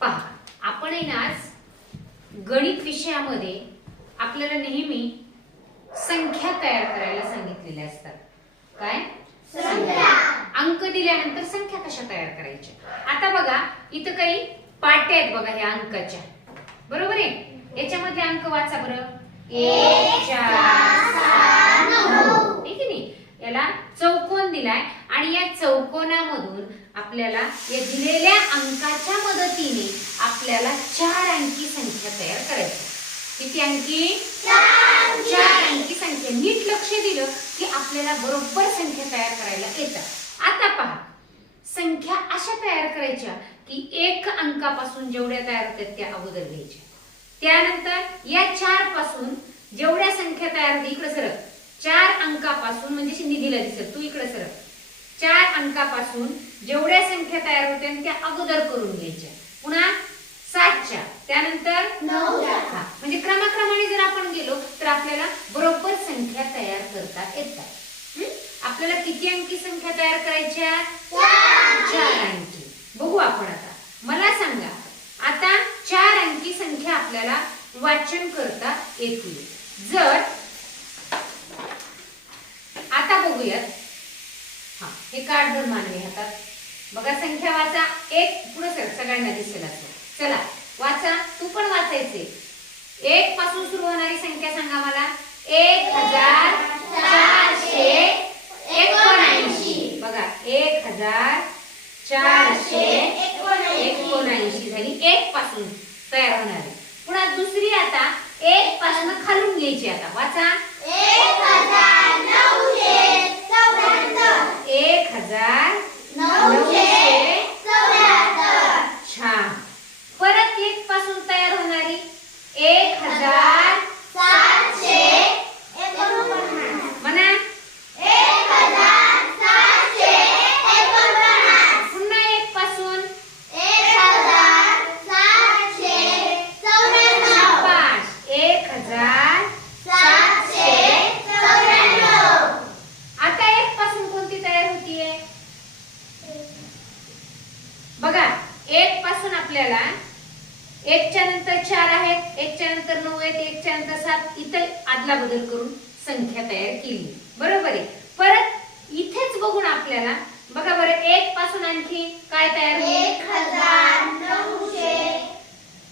पहा, आपण आज गणित विषयामध्ये आपल्याला नेहमी संख्या तयार करायला सांगितलेल्या असतात. काय? संख्या. अंक दिल्यानंतर संख्या कशा तयार करायच्या. आता बघा इथं काही पाट्या आहेत बघा ह्या अंकाच्या, बरोबर आहे. याच्यामधले अंक वाचा बरं. 1 4 6 9. ठीक आहे नी. याला चौकोन दिलाय आणि या चौकोनामधून आपल्याला या दिलेल्या अंकाच्या मदतीने आपल्याला 4 अंकी संख्या तयार करायची. किती अंकी? 4 अंकी संख्या. नीट लक्ष दिलं की आपल्याला बरोबर संख्या तयार करायला येतात. आता पहा, संख्या अशा तयार करायच्या की 1 अंकापासून जेवढ्या तयार होतात त्या अगोदर घ्यायच्या. त्यानंतर या 4 पासून जेवढ्या संख्या तयार होते, इकडे सरक, 4 अंकापासून म्हणजे निधीला दिसेल, तू इकडे सरक, 4 अंकापासून जेवढ्या संख्या तयार होत्या त्या अगोदर करून घ्यायच्या. पुन्हा 7च्या, त्यानंतर 9च्या. म्हणजे क्रमाक्रमाने जर आपण गेलो तर आपल्याला बरोबर संख्या तयार करता येतात. आपल्याला किती अंकी संख्या तयार करायच्या? 4 अंकी. बघू आपण आता. मला सांगा आता 4 अंकी संख्या आपल्याला वाचन करता येतील. जर आता बघूयात. हे कार्ड धर मानवी हातात. बघा संख्या वाचा. 1 पुढे सर, सगळ्यांना दिसेल असं. चला वाचा, तू पण वाचायचे. 1 पासून सुरू होणारी संख्या सांगा मला. 1479. बघा 1479 झाली 1 पासून तयार होणारी. पुन्हा दुसरी आता 1 पासून खालून घ्यायची. आता वाचा. 1974. छान. परत 1 पासून तयार होणारी 1749. म्हणा. 1749. पुन्हा 1 पासून 1794. आता 1 पासून कोणती तयार होतीये बघा. 1 पासून आपल्याला 1 च्या नंतर 4 आहेत, 1 च्या नंतर 9 आहेत, 1 च्या नंतर 7. इथे आदला बदल करून संख्या तयार केली, बरोबर आहे. परत इथेच बघून आपल्याला बघा बरं 1 पासून आणखी काय तयार होईल?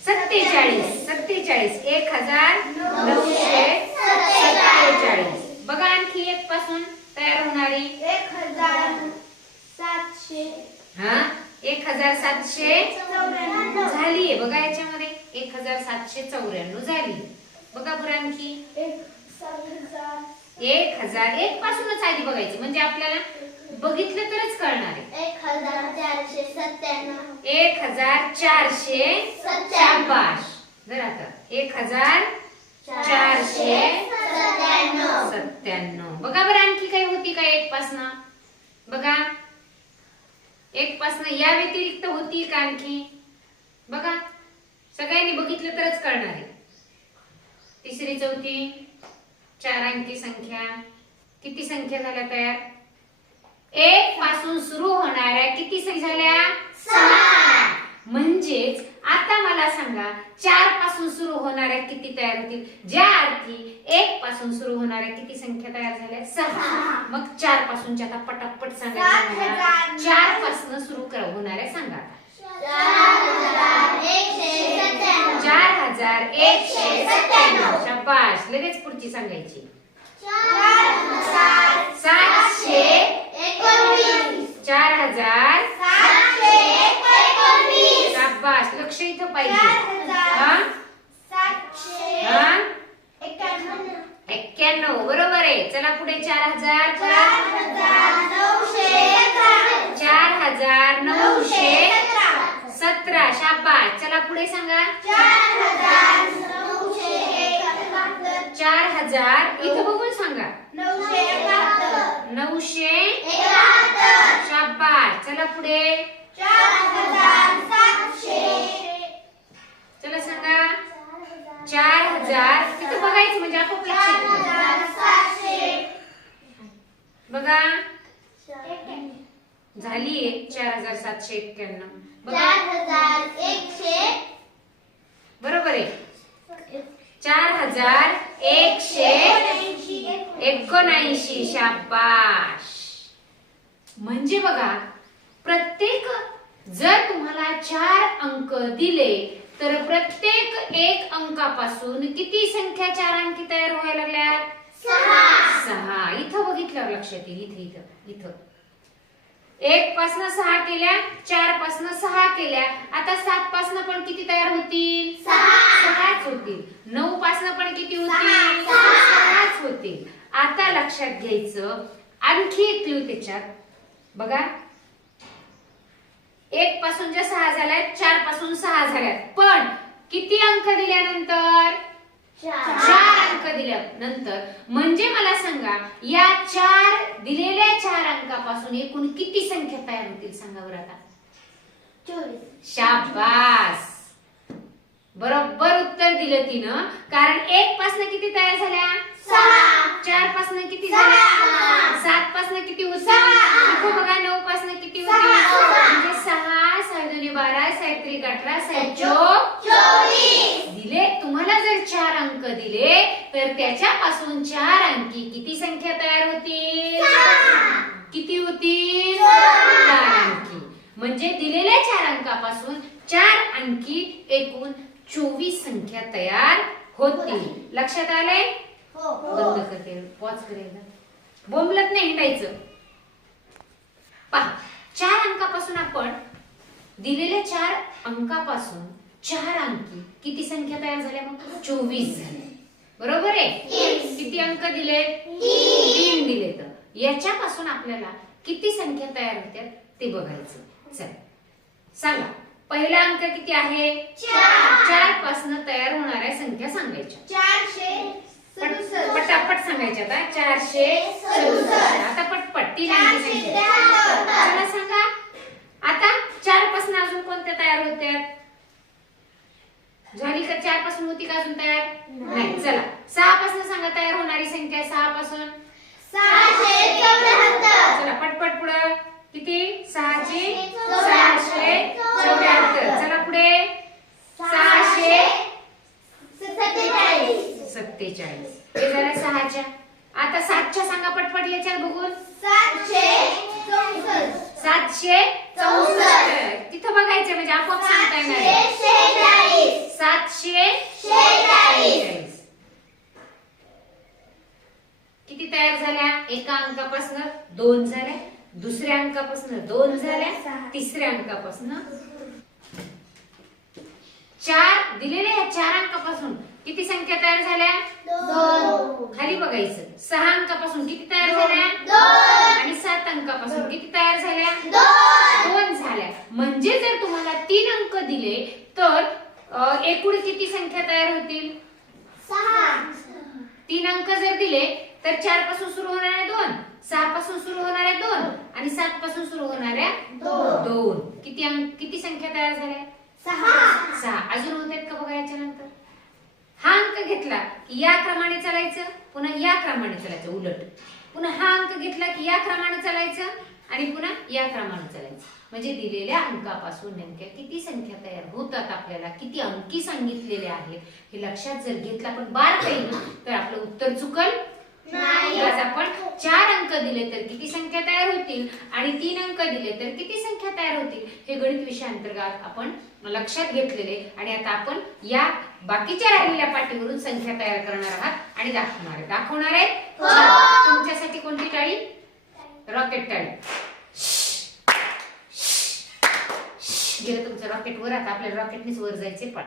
1747. 1947. बघा आणखी 1 पासून तयार होणारी 1794 झालीये. बघा याच्यामध्ये 1794 झाली. बघा बरं आणखी 1000. 1 पासूनच आधी बघायचं म्हणजे आपल्याला बघितलं तरच कळणार आहे. 1497. जर आता 1497. बघा बरं आणखी काही होती का 1 पासून? बघा 1 पासून या व्यतिरिक्त होती का आणखी? बघा सगळ्यांनी बघितलं तरच कळणार आहे. तिसरी, चौथी 4 अंकी संख्या. किती संख्या झाल्या तयार? 1 पासून सुरू होणाऱ्या किती संख्या झाल्या? 6. म्हणजेच आता मला सांगा 4 पासून सुरू होणाऱ्या किती तयार होतील? ज्या अर्थी 1 पासून सुरू होणाऱ्या किती संख्या तयार झाल्या? 6. मग 4 पासूनच्या आता पटापट सांगायचं मला. 4 पासून सुरू होणाऱ्या सांगा. 4197. शाबास. लगेच पुढची सांगायची. 4719. 4719. शाबास. लक्ष इथं पाहिजे. 91. बरोबर आहे. चला पुढे 4000. 4917. शाबास. चला पुढे सांगा. 4000. इथं बघून सांगा. 971. शाबास. चला पुढे. 4700. चला सांगा. 4000. तिथं बघायचं म्हणजे आपोआप लक्षात येतं. बघा झालीये 4791. बघा 4191. शाबाश. म्हणजे बघा, प्रत्येक जर तुम्हाला 4 अंक दिले तर प्रत्येक 1 अंकापासून किती संख्या 4 अंकी तयार व्हायला लागल्या? 6. इथं बघितल्यावर लक्षात येईल. इथं 1 पासन 6 केल्या, 4 पासन 6 केल्या. आता 7 पासन पण किती तयार होतील? 6च होतील. 9 पासन पण किती होतील? 6च होतील. आता लक्षात घ्यायचं आणखी एक क्लू त्याच्यात बघा. 1 पासून ज्या 6 झाल्यात, 4 पासून 6 झाल्यात, पण किती अंक दिल्यानंतर? 4 अंक दिल्यानंतर. म्हणजे मला सांगा, या 4 दिलेल्या 4 अंकापासून एकूण किती संख्या तयार होतील? सांगा बरं आता. 24. शाबास, बरोबर उत्तर दिलं तिनं. कारण 1 पासून किती तयार झाल्या? 6. 4 पासून किती झाल्या? 7 पासून किती होतील? इथे बघा 9 पासून किती होतील? म्हणजे 6, 6 दुनी 12, 6 त्रिक 18, 6 चोक 24. दिले. तुम्हाला जर 4 अंक दिले तर त्याच्यापासून 4 अंकी किती संख्या तयार होतील? किती होतील? 4 अंकी. म्हणजे दिलेल्या 4 अंकापासून 4 अंकी एकूण 24 संख्या तयार होतील. लक्षात आले? बंद करते, पॉज करेल. बोंबलत नाही हिंडायचं. पहा, 4 अंकापासून आपण दिलेल्या 4 अंकापासून 4 अंकी किती संख्या तयार झाल्या? मग 24 झाल्या. बरोबर आहे? किती अंक दिले? 3 दिले. तर याच्यापासून आपल्याला किती संख्या तयार होत्यात ते बघायचं. चला सांगा, पहिला अंक किती आहे? 4 पासून तयार होणाऱ्या संख्या सांगायच्या. 467. पटापट सांगायच्या. आता 467. आता पटपट 3 अंकी संख्या. चला सांगा. आता 4 पासून अजून कोणत्या तयार होत्यात? झाली का? 4 पासून होती का अजून तयार? नाही. चला 6 पासून सांगा तयार होणारी संख्या. 6 पासून 674. चला पटपट पुढे. किती? 6 चे 674. चला पुढे. 647. हे झालं 6च्या. आता 7च्या सांगा पटपट याच्यात बघून. 764. 764. तिथं बघायचं म्हणजे आपोआप सांगता येणार आहे. 746. किती तयार झाल्या? एका अंकापासून 2 झाल्या, दुसऱ्या अंकापासून 2 झाल्या, तिसऱ्या अंकापासून 4. दिलेल्या या 4 अंकापासून किती संख्या तयार झाल्या? 2. खाली बघायचं. 6 अंकापासून किती तयार झाल्या? 2. आणि 7 अंकापासून किती तयार झाल्या? 2. 2 झाल्या. म्हणजे जर तुम्हाला 3 अंक दिले तर एकूण किती संख्या तयार होतील? 6. 3 अंक जर दिले तर 4 पासून सुरू होणाऱ्या 2, 6 पासून सुरू होणाऱ्या 2 आणि 7 पासून सुरू होणाऱ्या 2. किती संख्या तयार झाल्या? 6. अजून होतात का बघा याच्यानंतर. हा अंक घेतला की या क्रमाने चालायचं, पुन्हा या क्रमाने चालायचं उलट. पुन्हा हा अंक घेतला की या क्रमाने चालायचं आणि पुन्हा या क्रमाने चालायचं. म्हणजे दिलेल्या अंकापासून नेमक्या किती संख्या तयार होतात, आपल्याला किती अंकी सांगितलेले आहेत हे लक्षात जर घेतला पण बारकाईने तर आपलं उत्तर चुकल नाही. आज आपण 4 अंक दिले तर किती संख्या तयार होतील आणि 3 अंक दिले तर किती संख्या तयार होतील हे गणित विषयांतर्गत आपण लक्षात घेतलेले. आणि आता आपण या बाकीच्या राहिलेल्या पाटीवरून संख्या तयार करणार आहात आणि दाखवणार आहे. तुमच्यासाठी कोणती टाळी? रॉकेट टाळी. गेलं तुमचं रॉकेट वर. आता आपल्याला रॉकेटनेच वर जायचे पण